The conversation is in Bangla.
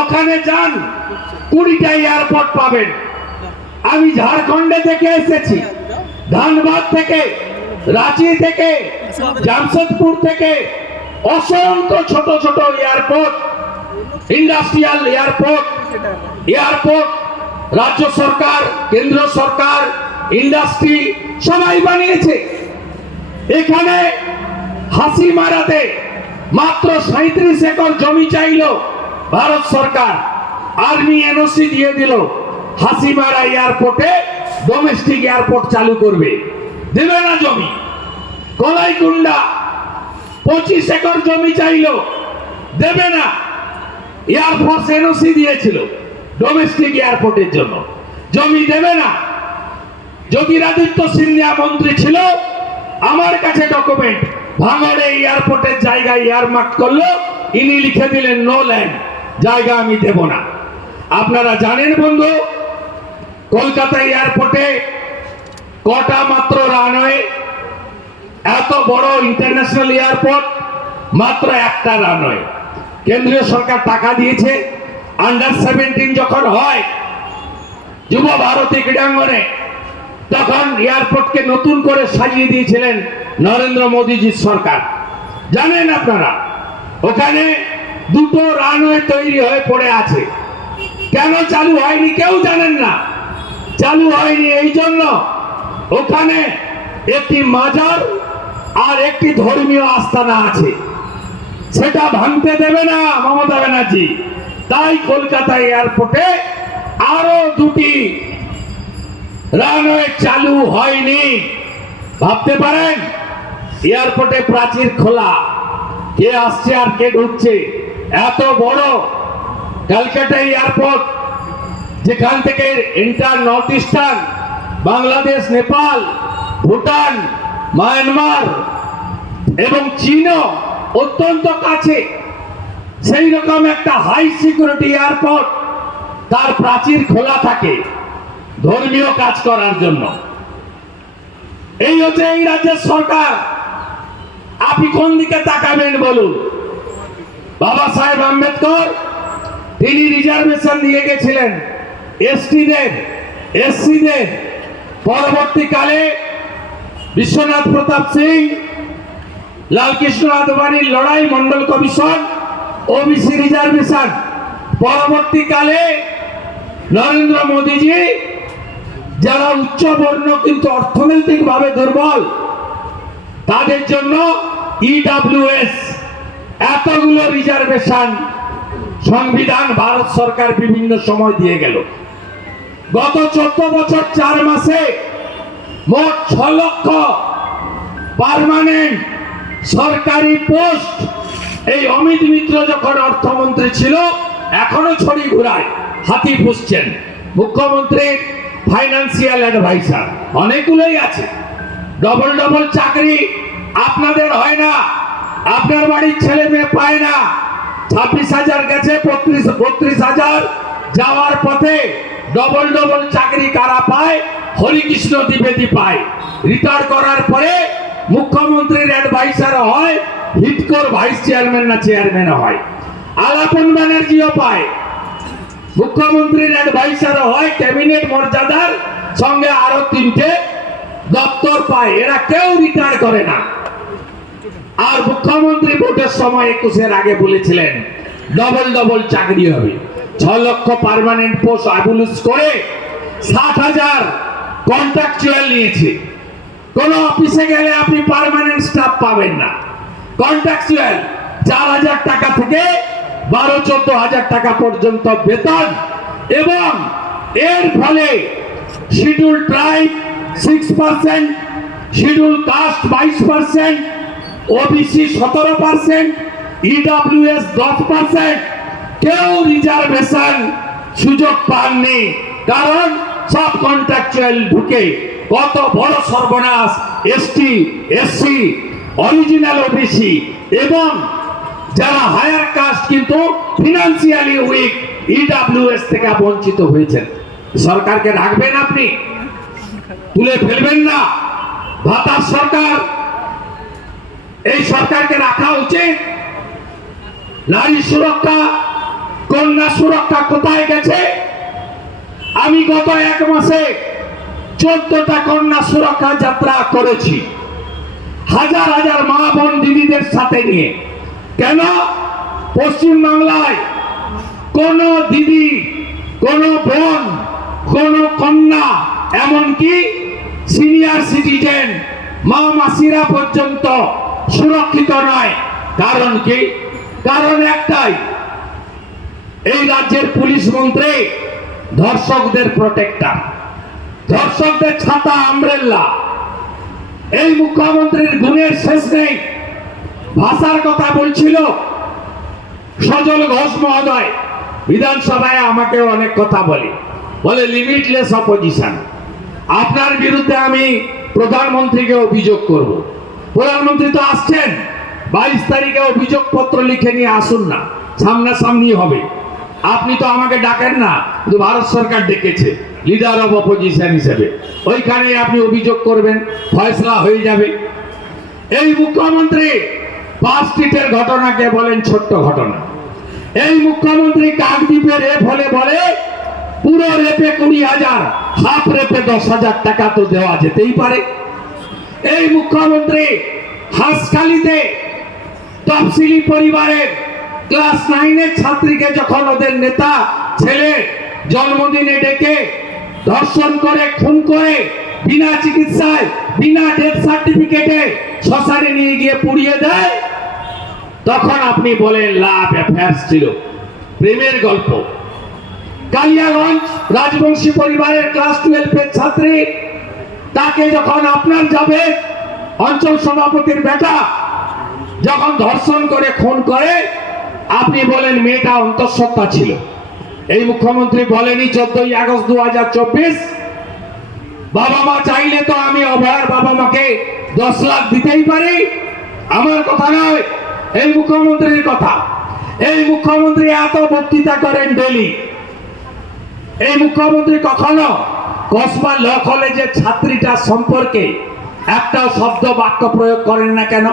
ওখানে যান, কুড়িটা এয়ারপোর্ট পাবেন। আমি ঝাড়খণ্ডে থেকে এসেছি, ধানবাদ থেকে, রাঁচি থেকে, জামশেদপুর থেকে, অসংখ্য ছোট ছোট এয়ারপোর্ট ইন্ডাস্ট্রিয়াল এয়ারপোর্ট এয়ারপোর্ট রাজ্য সরকার, কেন্দ্র সরকার ইন্ডাস্ট্রি সবাই বানিয়েছে। এখানে হাসি মারাতে মাত্র সাঁত্রিশ একর জমি চাইলো। ভারত সরকার আর্মি এনওসি দিয়ে দিল, হাসিমারা এয়ারপোর্টে ডোমেস্টিক এয়ারপোর্ট চালু করবে। দেবে না জমি। কলাইকুন্ডা পঁচিশ একর জমি চাইলো, দেবে না। এয়ারফোর্স এনওসি দিয়েছিল ডোমেস্টিক এয়ারপোর্টের জন্য। জমি দেবে না। জ্যোতিরাদিত্য সিন্ধিয়া মন্ত্রী ছিল, আমার কাছে ডকুমেন্ট ভাঙড়ে এয়ারপোর্টের জায়গায় এয়ারমার্ক করল, ইনি লিখে দিলেন নো ল্যান্ড জায়গা আমি দেব না। আপনারা জানেন বন্ধু, কলকাতা এয়ারপোর্টে কটা মাত্র রানওয়ে, এত বড় ইন্টারন্যাশনাল এয়ারপোর্ট, মাত্র একটা রানওয়ে। কেন্দ্রীয় সরকার টাকা দিয়েছে আন্ডার সেভেন্টিন যখন হয়, যুব ভারতী ক্রীড়াঙ্গনে, তখন এয়ারপোর্টকে নতুন করে সাজিয়ে দিয়েছিলেন নরেন্দ্র মোদীজির সরকার। জানেন আপনারা, ওখানে দুটো রানওয়ে তৈরি হয়ে পড়ে আছে। কেন চালু হয়নি কেউ জানেন না। চালু হয়নি এই জন্য ওখানে একটি মাজার আর একটি ধর্মীয় আস্থানা আছে। সেটা ভাঙতে দেবে না মমতা ব্যানার্জি। তাই কলকাতা এয়ারপোর্টে আরও দুটি রানওয়ে চালু হয়নি। ভাবতে পারেন? এয়ারপোর্টে প্রাচীর খোলা। কে আসছে আর কে ঢুকছে? এত বড় ক্যালকাটা এয়ারপোর্ট, যেখান থেকে inter north eastern, Bangladesh, Nepal, Bhutan, Myanmar এবং চীনও অত্যন্ত কাছে, সেই রকম একটা হাই সিকিউরিটি এয়ারপোর্ট তার প্রাচীর খোলা থাকে ধর্মীয় কাজ করার জন্য। এই হচ্ছে এই রাজ্যের সরকার। আপনি কোন দিকে তাকাবেন বলুন? বাবা সাহেব আম্বেদকর, তিনি রিজার্ভেশন দিয়ে গেছিলেন। এসটিদের, এসসিদের। পরবর্তীকালে বিশ্বনাথ প্রতাপ সিং, লালকৃষ্ণ আদবানির লড়াই মন্ডল কমিশন, ওবিসি রিজার্ভেশন পরবর্তীকালে নরেন্দ্র মোদীজি, যারা উচ্চবর্ণ কিন্তু অর্থনৈতিকভাবে দুর্বল, তাদের জন্য ইডাব্লিউএস এতগুলো রিজার্ভেশন সংবিধান ভারত সরকার বিভিন্ন সময় দিয়ে গেল। গত চোদ্দ বছর চার মাসে মোট ছ লক্ষ পার্মানেন্ট সরকারি পোস্ট এই অমিত মিত্র যখন অর্থমন্ত্রী ছিল, এখনও ছড়ি ঘুরায়, হাতি পুষছেন। মুখ্যমন্ত্রীর ফাইন্যান্সিয়াল অ্যাডভাইসার অনেকগুলোই আছে। ডবল ডবল চাকরি আপনাদের হয় না। আপনার বাড়ির ছেলে মেয়ে পায় না। ছাব্বিশ হাজার গেছে, বত্রিশ বত্রিশ হাজার। যাওয়ার পথে ডবল ডবল চাকরি কারা পায়? হরিকৃষ্ণ দ্বিবেদী পায়। রিটায়ার করার পরে মুখ্যমন্ত্রীর অ্যাডভাইসার হয়, হিটকোর ভাইস চেয়ারম্যান না চেয়ারম্যান হয়। আলাপন ব্যানার্জিও পায়। মুখ্যমন্ত্রীর অ্যাডভাইসার হয় ক্যাবিনেট মর্যাদার সঙ্গে আরও তিনটে দপ্তর পায়। এরা কেউ রিটায়ার করে না। আর মুখ্যমন্ত্রী ভোটের সময় একুশের আগে বলেছিলেন ডবল ডবল চাকরি হবে। ছ লক্ষ পার্মানেন্ট পোস্ট আবুলুস করে সাত হাজার কন্ট্রাকচুয়াল নিয়েছে। কোন অফিসে গেলে আপনি পারমানেন্ট স্টাফ পাবেন না। কন্ট্রাকচুয়াল চার হাজার টাকা থেকে বারো, চোদ্দ হাজার টাকা পর্যন্ত বেতন এবং এর ফলে schedule tribe six percent schedule caste বাইশ পার্সেন্ট ওবিসি সতেরো পার্সেন্ট ইডাব্লিউএস দশ পার্সেন্ট কেউ রিজার্ভেশন সুযোগ পাননি। কারণ সব কন্ট্রাকচুয়াল ঢুকে। কত বড় সর্বনাশ এসটি এসসি অরিজিনাল ওবিসি এবং যারা হায়ার কাস্ট কিন্তু ফিনান্সিয়ালি উইক ইডাব্লিউএস থেকে বঞ্চিত হয়েছেন। সরকারকে রাখবেন আপনি। তুলে ফেলবেন না। ভাতার সরকার এই সরকারকে রাখা উচিত। নারী সুরক্ষা, কন্যা সুরক্ষা কোথায় গেছে? আমি গত এক মাসে চোদ্দটা কন্যা সুরক্ষা যাত্রা করেছি। হাজার হাজার মা বোন দিদিদের সাথে নিয়ে। কেন? পশ্চিম বাংলায় কোন দিদি, কোন বোন, কোন কন্যা, এমনকি সিনিয়র সিটিজেন মা মাসিরা পর্যন্ত সুরক্ষিত নয়। কারণ কি? কারণ একটাই। এই রাজ্যের পুলিশ মন্ত্রী ধর্ষকদের প্রোটেক্টর, ধর্ষকদের ছাতা আমরেল্লা এই মুখ্যমন্ত্রীর গুণের শেষ নেই। ভাষার কথা বলছিল সজল ঘোষ মহোদয়। বিধানসভায় আমাকে অনেক কথা বলে। বলে লিমিটলেস অপোজিশন আপনার বিরুদ্ধে আমি প্রধানমন্ত্রীকে অভিযোগ করব। প্রধানমন্ত্রী তো আসছেন। বাইশ তারিখে অভিযোগ পত্র লিখে নিয়ে আসুন না। সামনাসামনি হবে। আপনি তো আমাকে ডাকেন না, কিন্তু ভারত সরকার ডেকেছে লিডার অফ অপোজিশন হিসেবে। ওইখানে আপনি অভিযোগ করবেন, ফয়সলা হয়ে যাবে। এই মুখ্যমন্ত্রী পাঁচ স্ট্রিটের ঘটনাকে বলেন ছোট্ট ঘটনা। এই মুখ্যমন্ত্রী কাকদ্বীপে রেপ হলে বলে, পুরো রেপে কুড়ি হাজার হাফ রেপে দশ হাজার টাকা তো দেওয়া যেতেই পারে। এই মুখ্যমন্ত্রী হাঁসখালিতে তফসিলি পরিবারের ক্লাস নাইনের ছাত্রীকে যখন ওদের নেতা ছেলে জন্মদিনে ডেকে ধর্ষণ করে, খুন করে, বিনা চিকিৎসায়, বিনা ডেথ সার্টিফিকেটে শ্মশানে নিয়ে গিয়ে পুড়িয়ে দেয়, তখন আপনি বলেন, লাভ অ্যাফেয়ার্স ছিল। প্রেমের গল্প। কালিয়াগঞ্জ রাজবংশী পরিবারের ক্লাস টুয়েলভের ছাত্রী তাকে যখন আপনার যাবে, অঞ্চল সভাপতির বেটা যখন ধর্ষণ করে, খুন করে, আপনি বলেন মেয়েটা অন্তঃসত্ত্বা ছিল। এই মুখ্যমন্ত্রী বলেনি চোদ্দই আগস্ট দু হাজার চব্বিশ, বাবা মা চাইলে তো আমি অভয়ার বাবা মাকে দশ লাখ দিতেই পারি, আমার কথা নয়, এই মুখ্যমন্ত্রীর কথা। এই মুখ্যমন্ত্রী এত বক্তৃতা করেন ডেলি। এই মুখ্যমন্ত্রী কখনো কসবা ল কলেজের ছাত্রীটা সম্পর্কে একটাও শব্দ বাক্য প্রয়োগ করেন না কেন?